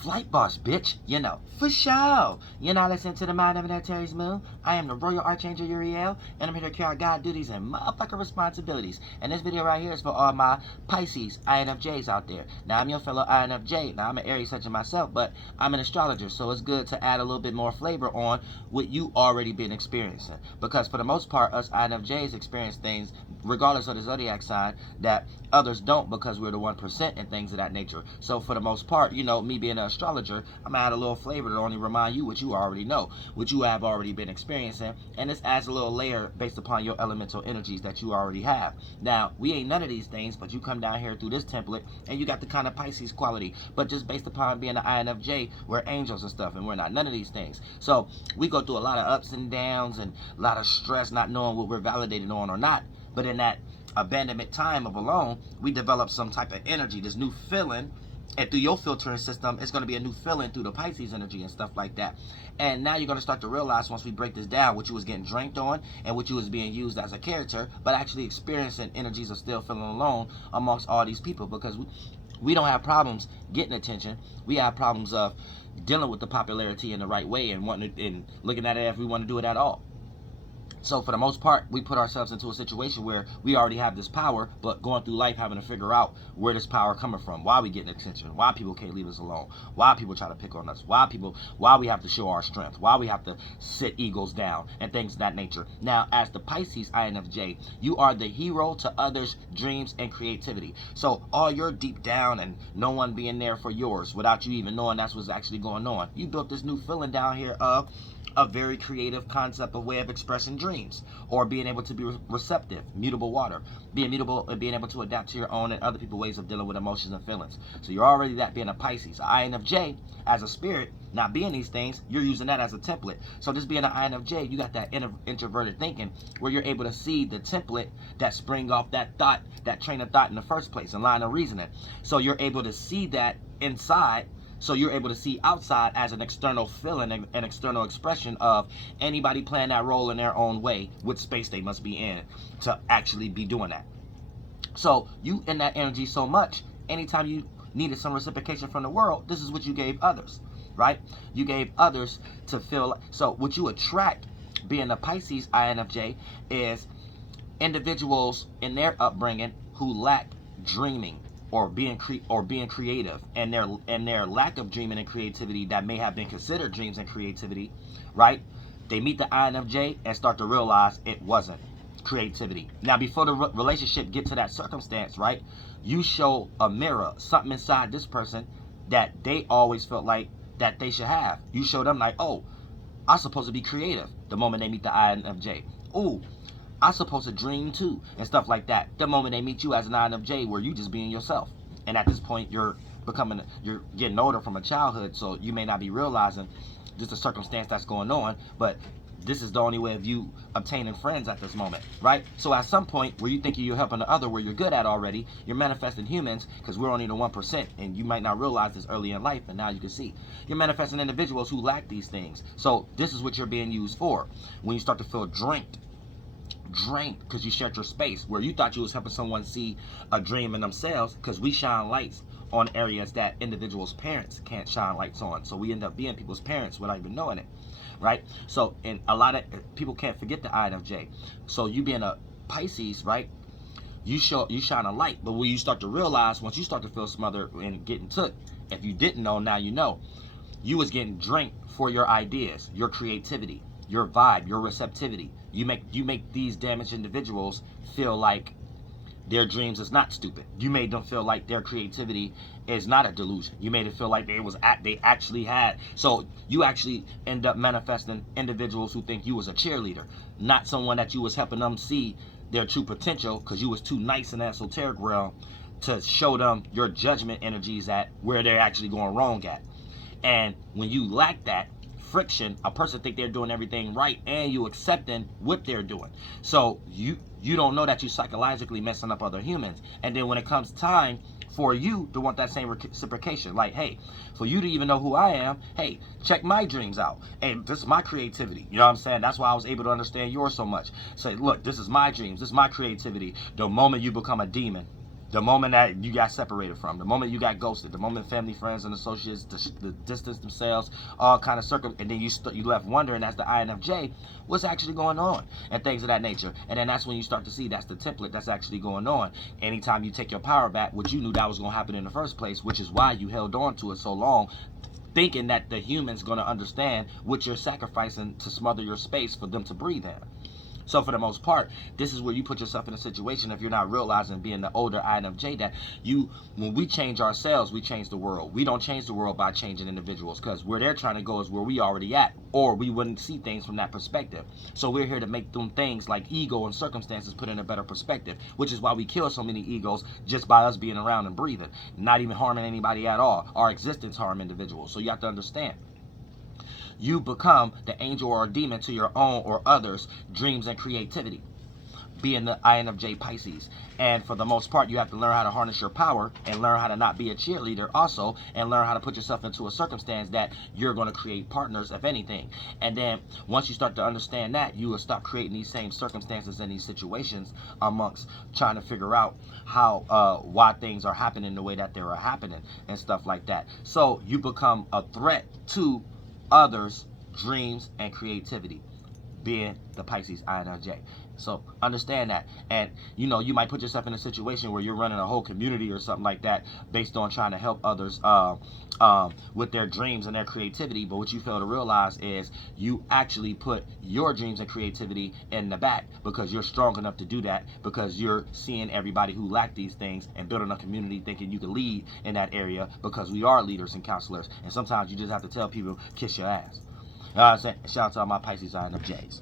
Flight boss, bitch. You know, for sure. You're not listening to the Mind of an Terry's Moon. I am the Royal Archangel Uriel, and I'm here to carry out God duties and motherfucking responsibilities. And this video right here is for all my Pisces INFJs out there. Now, I'm your fellow INFJ. Now, I'm an Aries such as myself, but I'm an astrologer, so it's good to add a little bit more flavor on what you already been experiencing. Because for the most part, us INFJs experience things, regardless of the zodiac sign, that others don't, because we're the 1% and things of that nature. So for the most part, you know, me being an astrologer, I'm gonna add a little flavor to only remind you what you already know, what you have already been experiencing, and this adds a little layer based upon your elemental energies that you already have. Now, we ain't none of these things, but you come down here through this template and you got the kind of Pisces quality, but just based upon being an INFJ, we're angels and stuff, and we're not none of these things. So we go through a lot of ups and downs and a lot of stress, not knowing what we're validated on or not. But in that abandonment time of alone, we develop some type of energy, this new feeling, and through your filtering system, it's going to be a new feeling through the Pisces energy and stuff like that. And now you're going to start to realize, once we break this down, what you was getting dranked on and what you was being used as a character, but actually experiencing energies of still feeling alone amongst all these people, because we don't have problems getting attention. We have problems of dealing with the popularity in the right way and wanting to, and looking at it if we want to do it at all. So for the most part, we put ourselves into a situation where we already have this power, but going through life having to figure out where this power coming from, why we getting attention, why people can't leave us alone, why people try to pick on us, why we have to show our strength, why we have to sit egos down, and things of that nature. Now, as the Pisces INFJ, you are the hero to others' dreams and creativity. So all your deep down and no one being there for yours without you even knowing that's what's actually going on. You built this new feeling down here of a very creative concept of way of expressing dreams, or being able to be receptive, mutable water, being mutable and being able to adapt to your own and other people's ways of dealing with emotions and feelings. So you're already that being a Pisces. INFJ, as a spirit, not being these things, you're using that as a template. So just being an INFJ, you got that introverted thinking where you're able to see the template that spring off that thought, that train of thought in the first place, and line of reasoning. So you're able to see that inside. So you're able to see outside as an external feeling, an external expression of anybody playing that role in their own way, what space they must be in to actually be doing that. So you in that energy so much, anytime you needed some reciprocation from the world, this is what you gave others, right? You gave others to feel like, so what you attract being a Pisces INFJ is individuals in their upbringing who lack dreaming, or being creative, and their lack of dreaming and creativity that may have been considered dreams and creativity, right? They meet the INFJ and start to realize it wasn't creativity. Now, before the relationship get to that circumstance, right, you show a mirror, something inside this person that they always felt like that they should have. You show them like, oh, I'm supposed to be creative the moment they meet the INFJ. Oh, I'm supposed to dream too, and stuff like that. The moment they meet you as an INFJ, where you just being yourself. And at this point, you're getting older from a childhood, so you may not be realizing just the circumstance that's going on, but this is the only way of you obtaining friends at this moment, right? So at some point where you think you're helping the other, where you're good at already, you're manifesting humans, because we're only the 1%, and you might not realize this early in life, and now you can see. You're manifesting individuals who lack these things. So this is what you're being used for. When you start to feel drained because you shared your space, where you thought you was helping someone see a dream in themselves, because we shine lights on areas that individuals' parents can't shine lights on. So we end up being people's parents without even knowing it, right? So, and a lot of people can't forget the INFJ. So you being a Pisces, right, you shine a light. But when you start to realize, once you start to feel smothered and getting took, if you didn't know, now you know, you was getting drank for your ideas, your creativity, your vibe, your receptivity. You make these damaged individuals feel like their dreams is not stupid. You made them feel like their creativity is not a delusion. You made it feel like they actually had. So you actually end up manifesting individuals who think you was a cheerleader, not someone that you was helping them see their true potential, because you was too nice in the esoteric realm to show them your judgment energies at where they're actually going wrong at. And when you lack that friction, a person think they're doing everything right, and you accepting what they're doing. So you don't know that you psychologically messing up other humans. And then when it comes time for you to want that same reciprocation, like, hey, for you to even know who I am, hey, check my dreams out. Hey, this is my creativity. You know what I'm saying? That's why I was able to understand yours so much. Say, look, this is my dreams, this is my creativity. The moment you become a demon, The moment that you got separated from, the moment you got ghosted, the moment family, friends, and associates the distance themselves, all kind of and then you left wondering, as the INFJ, what's actually going on, and things of that nature. And then that's when you start to see that's the template that's actually going on. Anytime you take your power back, which you knew that was going to happen in the first place, which is why you held on to it so long, thinking that the human's going to understand what you're sacrificing to smother your space for them to breathe in. So for the most part, this is where you put yourself in a situation, if you're not realizing, being the older INFJ, that when we change ourselves, we change the world. We don't change the world by changing individuals, because where they're trying to go is where we already at, or we wouldn't see things from that perspective. So we're here to make them things like ego and circumstances put in a better perspective, which is why we kill so many egos just by us being around and breathing, not even harming anybody at all. Our existence harm individuals. So you have to understand, you become the angel or demon to your own or others' dreams and creativity, being the INFJ Pisces. And for the most part, you have to learn how to harness your power and learn how to not be a cheerleader also, and learn how to put yourself into a circumstance that you're going to create partners, if anything. And then once you start to understand that, you will stop creating these same circumstances and these situations amongst trying to figure out how why things are happening the way that they are happening and stuff like that. So you become a threat to others' dreams and creativity, being the Pisces INFJ. So understand that. And you might put yourself in a situation where you're running a whole community or something like that based on trying to help others with their dreams and their creativity. But what you fail to realize is you actually put your dreams and creativity in the back, because you're strong enough to do that, because you're seeing everybody who lack these things and building a community, thinking you can lead in that area, because we are leaders and counselors. And sometimes you just have to tell people, kiss your ass. You know what I'm saying? Shout out to all my Pisces INFJs.